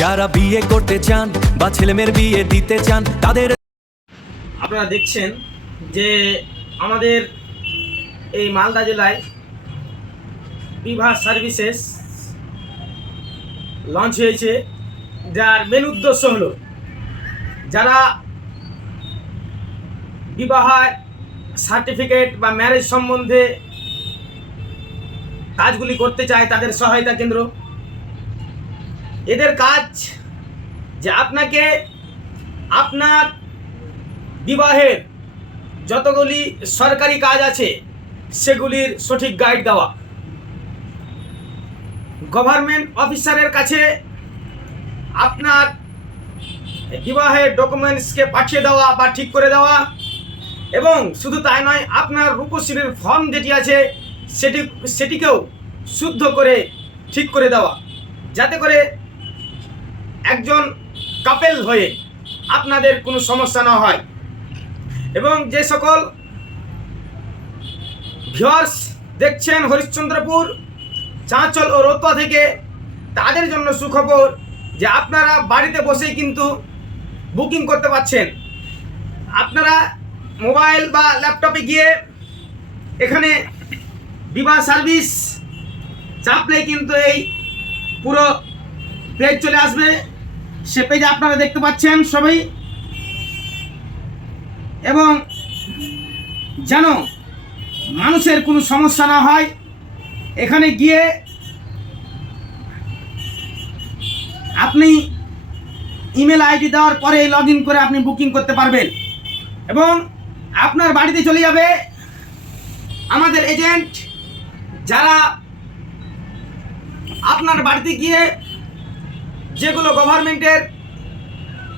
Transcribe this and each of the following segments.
যারা বিয়ে করতে চান বা ছেলেমেয়ের বিয়ে দিতে চান তাদের আপনারা দেখছেন যে আমাদের এই মালদা জেলায় বিবাহ সার্ভিসেস লঞ্চ হয়েছে, যার মেন উদ্দেশ্য হলো যারা বিবাহ সার্টিফিকেট বা ম্যারেজ সম্বন্ধে কাজগুলি করতে চায় তাদের সহায়তা কেন্দ্র। এদের কাজ যে আপনাকে আপনার বিবাহের যতগুলি সরকারি কাজ আছে সেগুলির সঠিক গাইড দেওয়া, গভর্নমেন্ট অফিসারের কাছে আপনার বিবাহের ডকুমেন্টসকে পাঠিয়ে দেওয়া বা ঠিক করে দেওয়া, এবং শুধু তাই নয়, আপনার রূপশ্রীর ফর্ম যেটি আছে সেটিকেও শুদ্ধ করে ঠিক করে দেওয়া, যাতে করে একজন কাপেল হয়ে আপনাদের কোনো সমস্যা না হয়। এবং যে সকল ভিউয়ার্স দেখছেন হরিশ্চন্দ্রপুর, চাঁচল ও রতুয়া থেকে, তাদের জন্য সুখবর যে আপনারা বাড়িতে বসেই কিন্তু বুকিং করতে পারছেন। আপনারা মোবাইল বা ল্যাপটপে গিয়ে এখানে বিবাহ সার্ভিস চাপলেই কিন্তু এই পুরো পেজ চলে আসবে। সে পেজে আপনারা দেখতে পাচ্ছেন সবাই। এবং যেন মানুষের কোনো সমস্যা না হয়, এখানে গিয়ে আপনি ইমেল আইডি দেওয়ার পরে লগ ইন করে আপনি বুকিং করতে পারবেন, এবং আপনার বাড়িতে চলে যাবে আমাদের এজেন্ট, যারা আপনার বাড়িতে গিয়ে যেগুলো গভর্নমেন্টের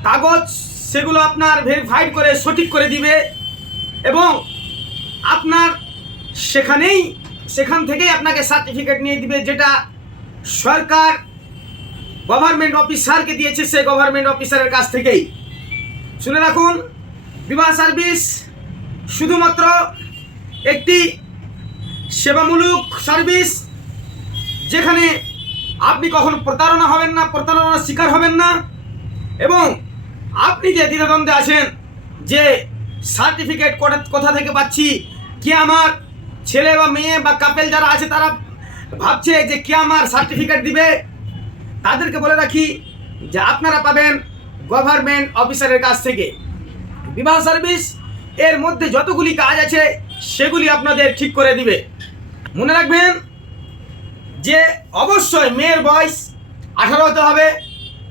কাগজ সেগুলো আপনার ভেরিফাইড করে সঠিক করে দিবে, এবং আপনার সেখান থেকেই আপনাকে সার্টিফিকেট নিয়ে দিবে, যেটা সরকার গভর্নমেন্ট অফিসারকে দিয়েছে, সেই গভর্নমেন্ট অফিসারের কাছ থেকেই। শুনে রাখুন, বিবাহ সার্ভিস শুধুমাত্র একটি সেবামূলক সার্ভিস, যেখানে আপনি কখনো প্রতারণা হবেন না, প্রতারণার শিকার হবেন না, এবং আপনি যে দ্বিধাদ্বন্দ্বে আছেন যে সার্টিফিকেট কোথা থেকে পাচ্ছি, কে আমার ছেলে বা মেয়ে বা কাপেল যারা আছে তারা ভাবছে যে কে আমার সার্টিফিকেট দিবে, তাদেরকে বলে রাখি যে আপনারা পাবেন গভর্নমেন্ট অফিসারের কাছ থেকে বিবাহ সার্ভিস। এর মধ্যে যতগুলি কাজ আছে সেগুলি আপনাদের ঠিক করে দিবে। মনে রাখবেন যে অবশ্যই মেয়ের বয়স 18 হতে হবে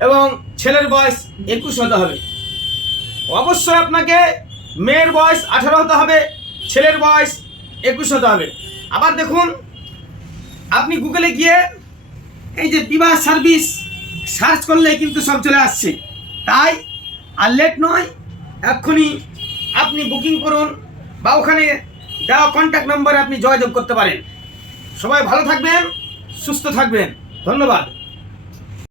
এবং ছেলের বয়স 21 হতে হবে। অবশ্যই আপনাকে মেয়ের বয়স 18 হতে হবে, ছেলের বয়স 21 হতে হবে। আবার দেখুন, আপনি গুগলে গিয়ে এই যে বিবাহ সার্ভিস সার্চ করলে কিন্তু সব চলে আসছে। তাই আর লেট নয়, এক্ষুনি আপনি বুকিং করুন বা ওখানে দেওয়া কন্ট্যাক্ট নম্বরে আপনি যোগাযোগ করতে পারেন। সবাই ভালো থাকবেন, সুস্থ থাকবেন। ধন্যবাদ।